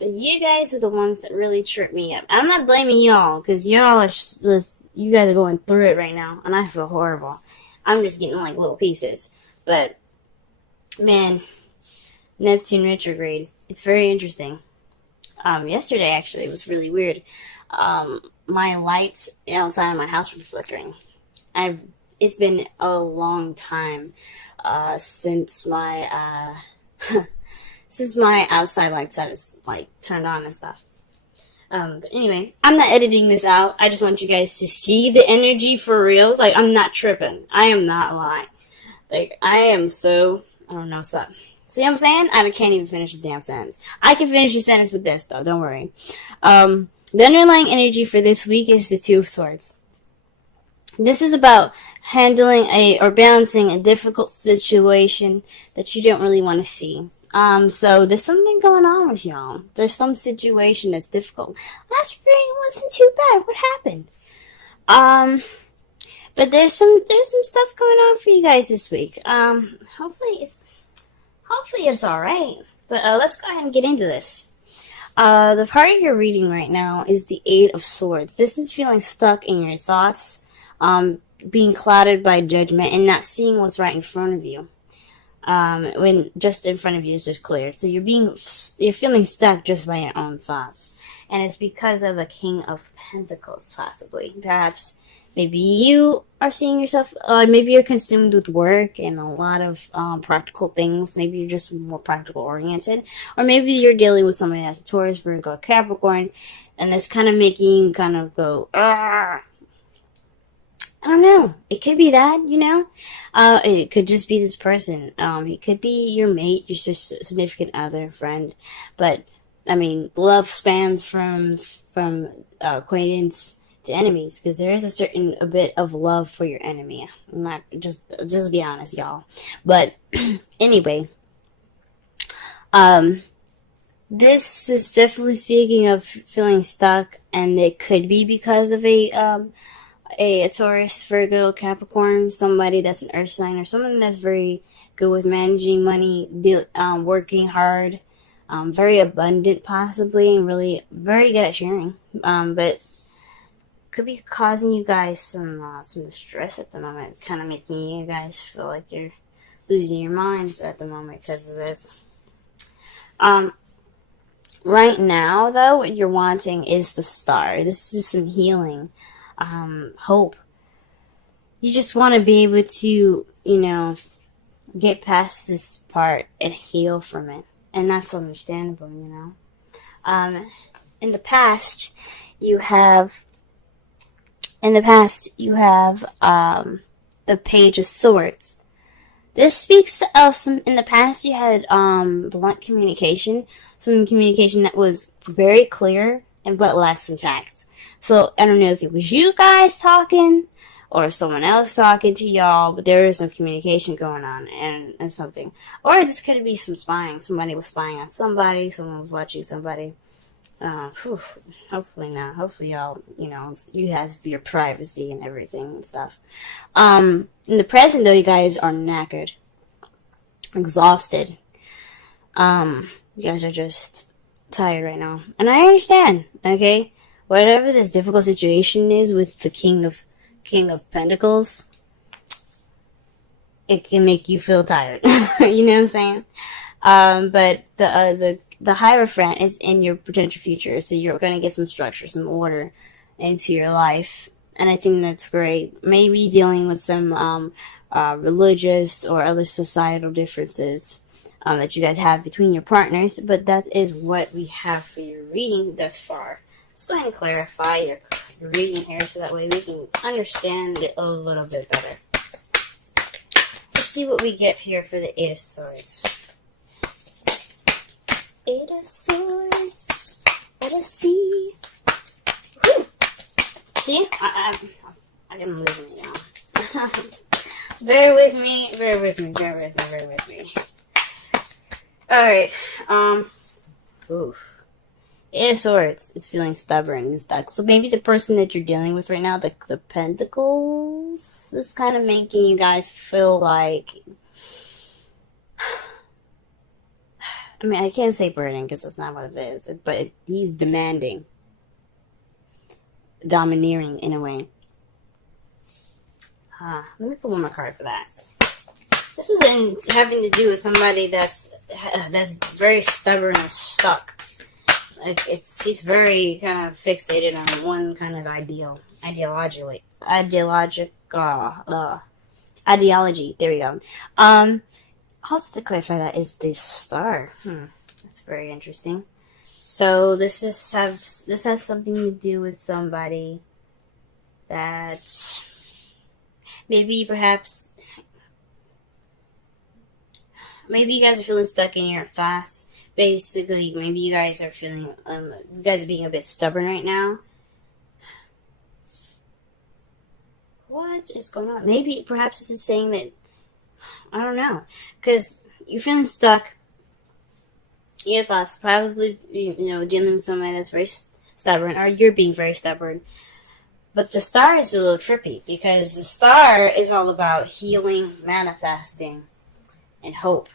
But you guys are the ones that really trip me up. I'm not blaming y'all, because y'all are just, you guys are going through it right now, and I feel horrible. I'm just getting like little pieces. But, man, Neptune retrograde. It's very interesting. Yesterday, actually, it was really weird. My lights outside of my house were flickering. It's been a long time, since my, since my outside lights are like turned on and stuff. But anyway, I'm not editing this out. I just want you guys to see the energy for real. Like, I'm not tripping. I am not lying. Like, I am so, I don't know, so. See what I'm saying? I can't even finish the damn sentence. I can finish the sentence with this, though. Don't worry. The underlying energy for this week is the Two of Swords. This is about handling or balancing a difficult situation that you don't really want to see. So there's something going on with y'all. There's some situation that's difficult. Last reading wasn't too bad. What happened? But there's some stuff going on for you guys this week. Hopefully it's alright. But let's go ahead and get into this. The part you're reading right now is the Eight of Swords. This is feeling stuck in your thoughts, being clouded by judgment, and not seeing what's right in front of you. When just in front of you is just clear. So you're feeling stuck just by your own thoughts. And it's because of the King of Pentacles, possibly. Perhaps maybe you are seeing yourself, maybe you're consumed with work and a lot of practical things. Maybe you're just more practical oriented. Or maybe you're dealing with somebody that's a Taurus, Virgo, Capricorn, and that's kind of making you kind of go, Argh. I don't know. It could be that, you know? It could just be this person. It could be your mate, your significant other, friend. But, I mean, love spans from acquaintance to enemies, because there is a bit of love for your enemy. I'm not, just be honest, y'all. But, anyway. This is definitely speaking of feeling stuck, and it could be because of a Taurus, Virgo, Capricorn, somebody that's an earth sign, or someone that's very good with managing money, working hard, very abundant possibly, and really very good at sharing. But could be causing you guys some distress at the moment, kind of making you guys feel like you're losing your minds at the moment because of this. Right now, though, what you're wanting is the Star. This is some healing. Hope. You just want to be able to, get past this part and heal from it. And that's understandable, In the past, you have the Page of Swords. This speaks of in the past you had, blunt communication. Some communication that was very clear but lacked some tact. So, I don't know if it was you guys talking or someone else talking to y'all, but there is some communication going on and something. Or this could be some spying. Somebody was spying on somebody. Someone was watching somebody. Hopefully not. Hopefully y'all, you have your privacy and everything and stuff. In the present, though, you guys are knackered. Exhausted. You guys are just tired right now. And I understand, okay? Whatever this difficult situation is with the King of Pentacles, it can make you feel tired. You know what I'm saying? But the Hierophant is in your potential future, so you're going to get some structure, some order into your life, and I think that's great. Maybe dealing with some religious or other societal differences that you guys have between your partners, but that is what we have for your reading thus far. Let's go ahead and clarify your reading here so that way we can understand it a little bit better. Let's see what we get here for the Eight of Swords. Eight of Swords. Let us see. Woo! See? I'm losing it now. Bear with me. Alright. Oof. Eight of Swords is feeling stubborn and stuck. So maybe the person that you're dealing with right now, the Pentacles, is kind of making you guys feel like I mean, I can't say burden because that's not what it is, but he's demanding, domineering in a way. Let me pull one more card for that. This is having to do with somebody that's very stubborn and stuck. Like he's very kind of fixated on one kind of ideology. There we go. Also to clarify, that is the star. That's very interesting. So this has something to do with somebody that maybe you guys are feeling stuck in your thoughts. Basically, maybe you guys are feeling, you guys are being a bit stubborn right now. What is going on? Maybe, perhaps this is saying that, I don't know, because you're feeling stuck. Your thoughts, probably, dealing with somebody that's very stubborn, or you're being very stubborn. But the star is a little trippy, because the star is all about healing, manifesting, and hope.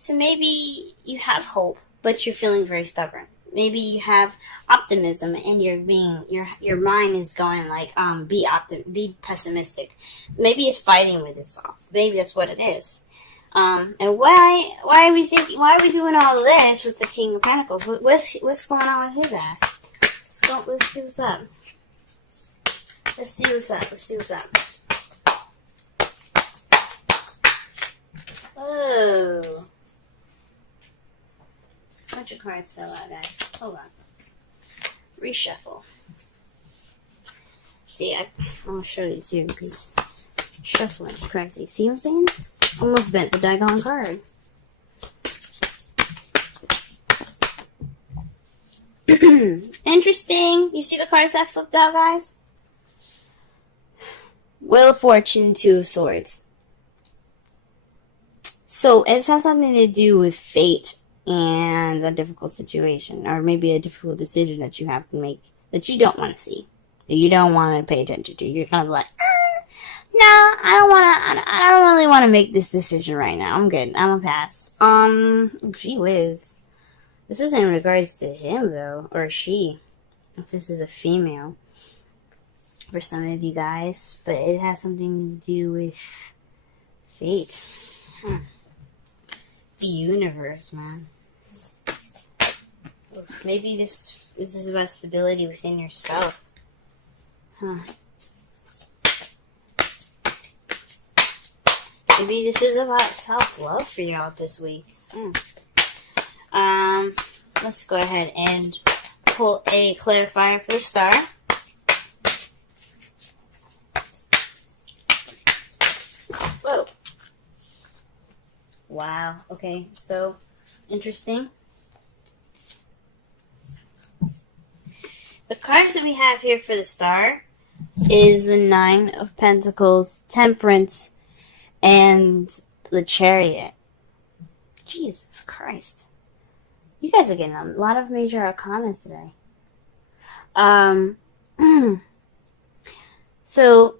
So maybe you have hope, but you're feeling very stubborn. Maybe you have optimism, and your mind is going like, be pessimistic. Maybe it's fighting with itself. Maybe that's what it is. And why are we doing all of this with the King of Pentacles? What's going on with his ass? Let's see what's up. Let's see what's up. Oh. A bunch of cards fell out, guys. Hold on. Reshuffle. See, I'll show you too, because shuffling is crazy. See what I'm saying? Almost bent the daggone card. Interesting. You see the cards that flipped out, guys? Wheel of Fortune, Two of Swords. So it has something to do with fate and a difficult situation, or maybe a difficult decision that you have to make that you don't want to see, that you don't want to pay attention to. You're kind of like, no, I don't really want to make this decision right now. I'm good. I'm gonna pass. Gee whiz. This is in regards to him, though, or she, if this is a female, for some of you guys, but it has something to do with fate. The universe, man. Maybe this is about stability within yourself. Maybe this is about self-love for y'all this week. Let's go ahead and pull a clarifier for the star. Whoa. Wow. Okay, so interesting. The cards that we have here for the star is the Nine of Pentacles, Temperance, and the Chariot. Jesus Christ. You guys are getting a lot of major arcanas today. So,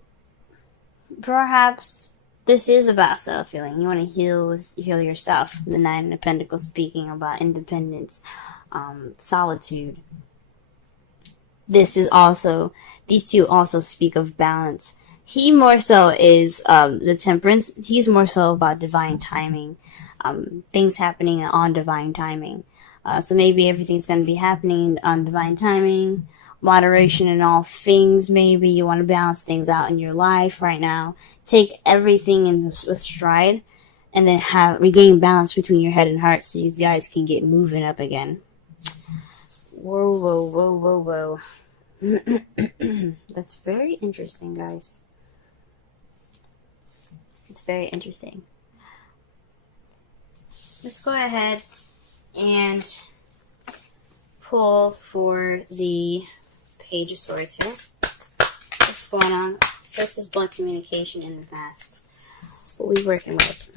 perhaps this is about self-healing. You want to heal yourself. The Nine of Pentacles speaking about independence, solitude. These two also speak of balance. He more so is the Temperance. He's more so about divine timing. Things happening on divine timing. So maybe everything's going to be happening on divine timing. Moderation in all things, maybe. You want to balance things out in your life right now. Take everything with stride. And then regain balance between your head and heart so you guys can get moving up again. Whoa. That's very interesting, guys. It's very interesting. Let's go ahead and pull for the Page of Swords here. What's going on? This is blunt communication in the past. What we working with.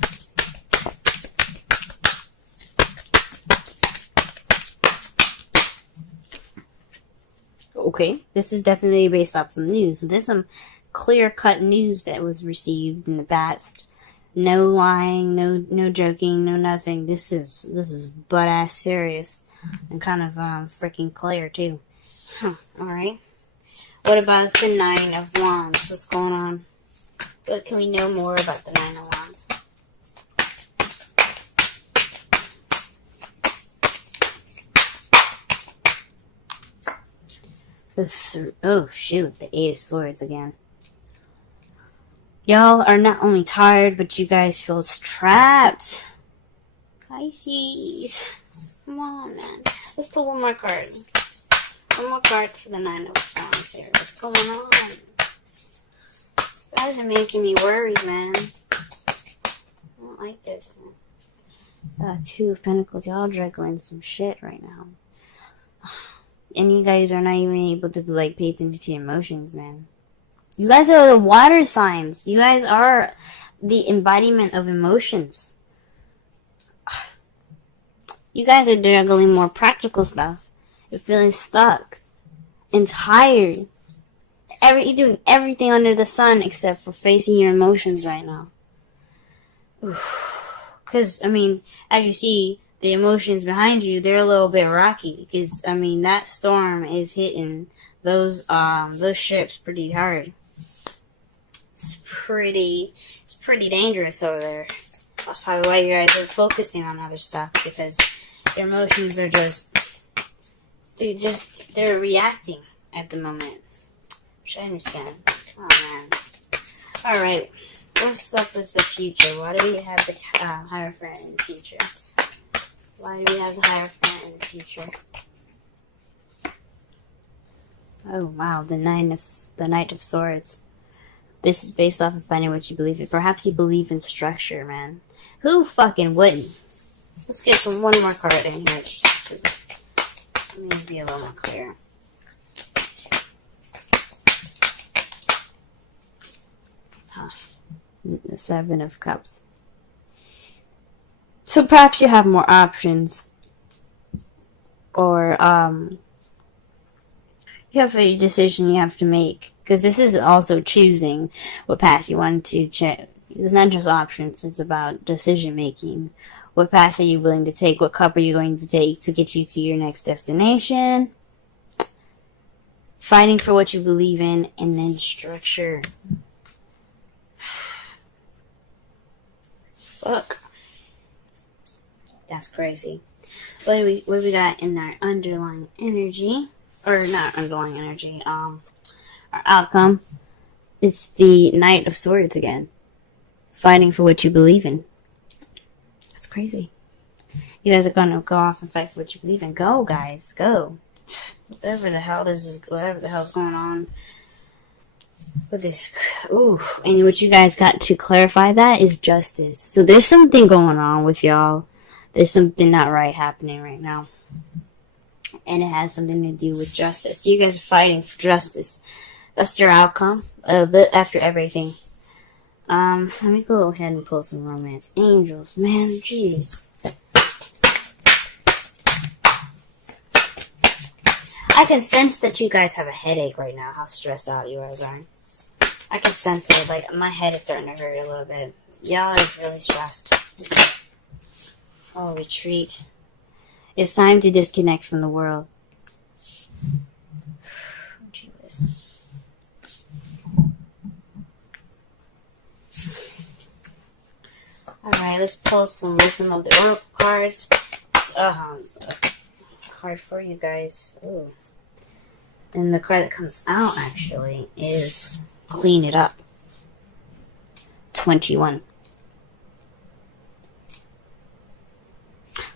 Okay, this is definitely based off some news. So there's some clear-cut news that was received in the past No lying, no joking, no nothing. This is butt ass serious and kind of freaking clear too. Huh, alright. What about the Nine of Wands? What's going on? What can we know more about the Nine of Wands? Oh shoot, the Eight of Swords again. Y'all are not only tired, but you guys feel trapped. Pisces. Come on, man. Let's pull one more card. One more card for the Nine of Wands here. What's going on? You guys are making me worried, man. I don't like this. Two of Pentacles. Y'all juggling some shit right now. And you guys are not even able to, like, pay attention to your emotions, man. You guys are the water signs. You guys are the embodiment of emotions. You guys are juggling more practical stuff. You're feeling stuck and tired. You're doing everything under the sun except for facing your emotions right now. Because, I mean, as you see, the emotions behind you, they're a little bit rocky. Because, I mean, that storm is hitting those ships pretty hard. It's pretty dangerous over there. That's probably why you guys are focusing on other stuff, because your emotions are they're reacting at the moment. Which I understand. Oh man. Alright. What's up with the future? Why do we have the Hierophant in the future? Why do we have the Hierophant in the future? Oh wow, the Knight of Swords. This is based off of finding what you believe in. Perhaps you believe in structure, man. Who fucking wouldn't? Let's get one more card in here. Let me be a little more clear. The Seven of Cups. So perhaps you have more options. Or, you have a decision you have to make. Because this is also choosing what path you want to check. It's not just options, it's about decision making. What path are you willing to take? What cup are you going to take to get you to your next destination? Fighting for what you believe in, and then structure. Fuck. That's crazy. What do we got in our underlying energy? Or not underlying energy, our outcome. It's the Knight of Swords again. Fighting for what you believe in. That's crazy. You guys are gonna go off and fight for what you believe in. Go, guys, go. Whatever the hell's going on with this. Ooh, and what you guys got to clarify that is justice. So there's something going on with y'all. There's something not right happening right now. And it has something to do with justice. You guys are fighting for justice. That's your outcome after everything. Let me go ahead and pull some romance angels. Man, jeez. I can sense that you guys have a headache right now, how stressed out you guys are. I can sense it. Like, my head is starting to hurt a little bit. Y'all are really stressed. Oh, retreat. It's time to disconnect from the world. Jeez. Alright, let's pull some Wisdom of the Oracle cards. A card for you guys. Ooh. And the card that comes out, actually, is Clean It Up. 21.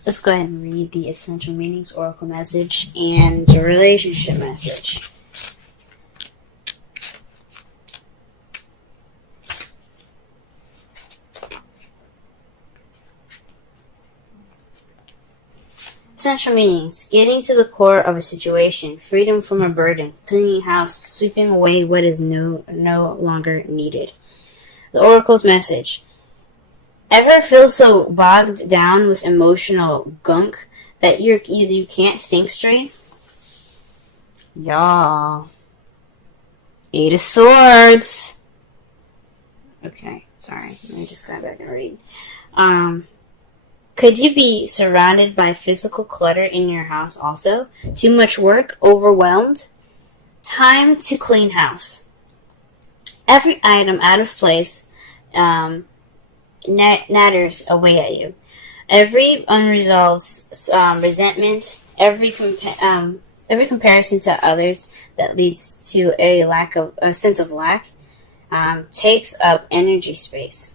Let's go ahead and read the Essential Meanings, Oracle Message, and the Relationship Message. Essential Meanings. Getting to the core of a situation. Freedom from a burden. Cleaning house. Sweeping away what is no longer needed. The Oracle's Message. Ever feel so bogged down with emotional gunk that you can't think straight? Y'all. Eight of Swords. Okay, Sorry, let me just go back and read. Could you be surrounded by physical clutter in your house also? Too much work? Overwhelmed? Time to clean house. Every item out of place natters away at you. Every unresolved resentment, every comparison to others that leads to a sense of lack, takes up energy space.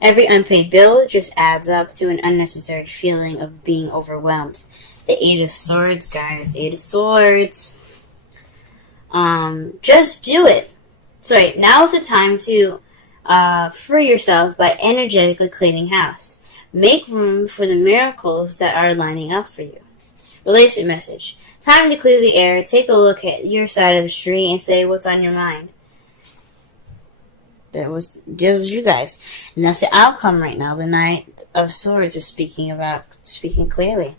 Every unpaid bill just adds up to an unnecessary feeling of being overwhelmed. The Eight of Swords, guys. Eight of Swords. Just do it. So now is the time to free yourself by energetically cleaning house. Make room for the miracles that are lining up for you. Relationship message. Time to clear the air. Take a look at your side of the street and say what's on your mind. That was you guys. And that's the outcome right now. The Knight of Swords is speaking clearly.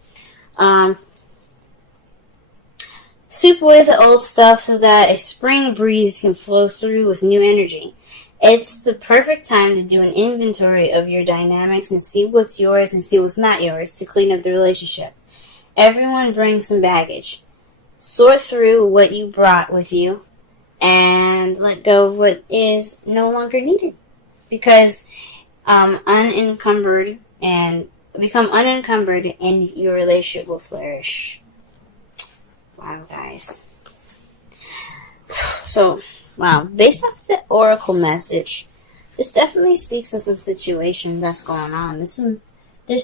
Sweep away the old stuff so that a spring breeze can flow through with new energy. It's the perfect time to do an inventory of your dynamics and see what's yours and see what's not yours to clean up the relationship. Everyone brings some baggage. Sort through what you brought with you and let go of what is no longer needed. Because become unencumbered and your relationship will flourish. Wow, guys. So, wow, based off the oracle message, this definitely speaks of some situation that's going on. There's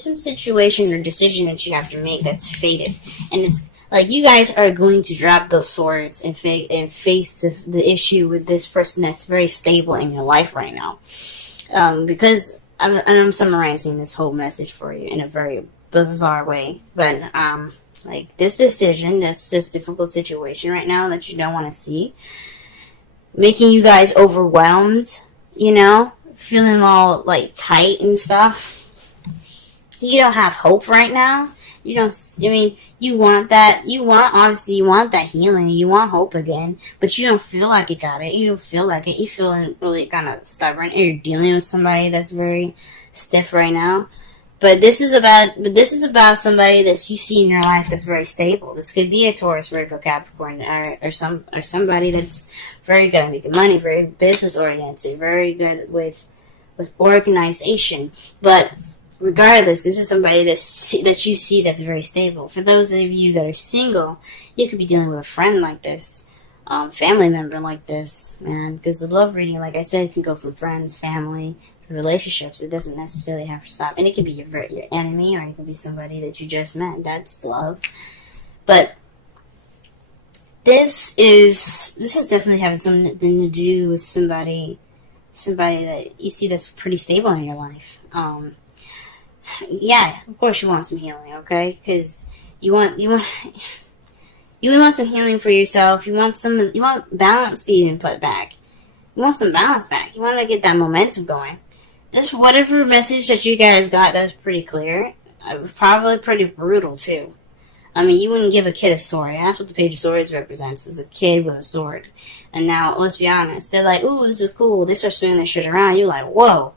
some situation or decision that you have to make that's fated. And it's like you guys are going to drop those swords and face the issue with this person that's very stable in your life right now. Because I'm summarizing this whole message for you in a very bizarre way. But, like this decision, this difficult situation right now that you don't want to see, making you guys overwhelmed, feeling all like tight and stuff. You don't have hope right now. You want that healing. You want hope again, but you don't feel like you got it. You don't feel like it. You're feeling really kind of stubborn, and you're dealing with somebody that's very stiff right now. But this is about somebody that you see in your life that's very stable. This could be a Taurus, Virgo, Capricorn, or somebody that's very good at making money, very business oriented, very good with organization. But regardless, this is somebody that you see that's very stable. For those of you that are single, you could be dealing with a friend like this, family member like this, man. Because the love reading, like I said, can go from friends, family, to relationships. It doesn't necessarily have to stop. And it could be your enemy, or it could be somebody that you just met. That's love. But this is definitely having something to do with somebody that you see that's pretty stable in your life. Yeah, of course you want some healing, okay? Because you want some healing for yourself. You want balance being put back. You want some balance back. You want to get that momentum going. This whatever message that you guys got, that's pretty clear. Probably pretty brutal too. I mean, you wouldn't give a kid a sword. That's what the Page of Swords represents, is a kid with a sword. And now, let's be honest, they're like, ooh, this is cool. They start swinging that shit around. You're like, whoa.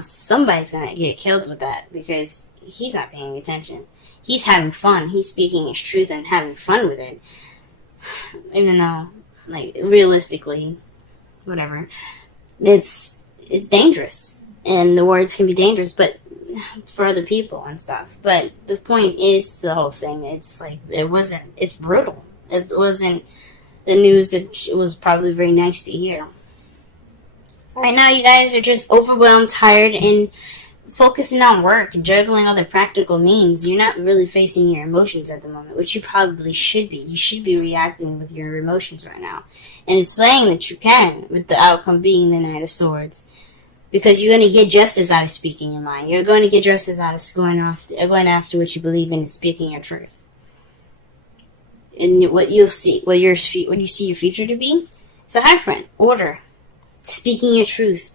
Somebody's gonna get killed with that because he's not paying attention. He's having fun. He's speaking his truth and having fun with it. Even though, like, realistically, whatever, it's dangerous. And the words can be dangerous, but it's for other people and stuff. But the point is the whole thing. It's like, it's brutal. It wasn't the news that was probably very nice to hear. Right now, you guys are just overwhelmed, tired, and focusing on work and juggling other practical means. You're not really facing your emotions at the moment, which you probably should be. You should be reacting with your emotions right now. And it's saying that you can, with the outcome being the Knight of Swords. Because you're going to get justice out of speaking your mind. You're going to get justice out of going after what you believe in and speaking your truth. And what you see your future to be, is a high friend, order. Speaking your truth.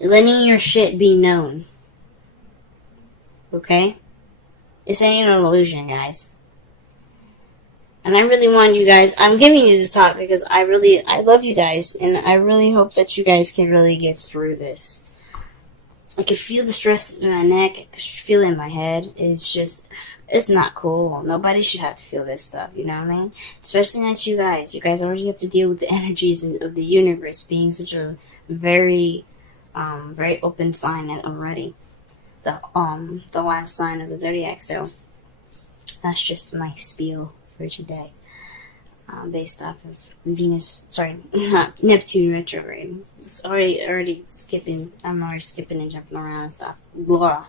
Letting your shit be known. Okay? This ain't an illusion, guys. And I really want you guys, I'm giving you this talk because I love you guys, and I really hope that you guys can really get through this. I can feel the stress in my neck, I can feel it in my head. It's not cool. Nobody should have to feel this stuff, you know what I mean? Especially not you guys. You guys already have to deal with the energies of the universe being such a very, very open sign already. The last sign of the zodiac. So that's just my spiel for today, based off of not Neptune retrograde. It's already skipping. I'm already skipping and jumping around and stuff. Blah.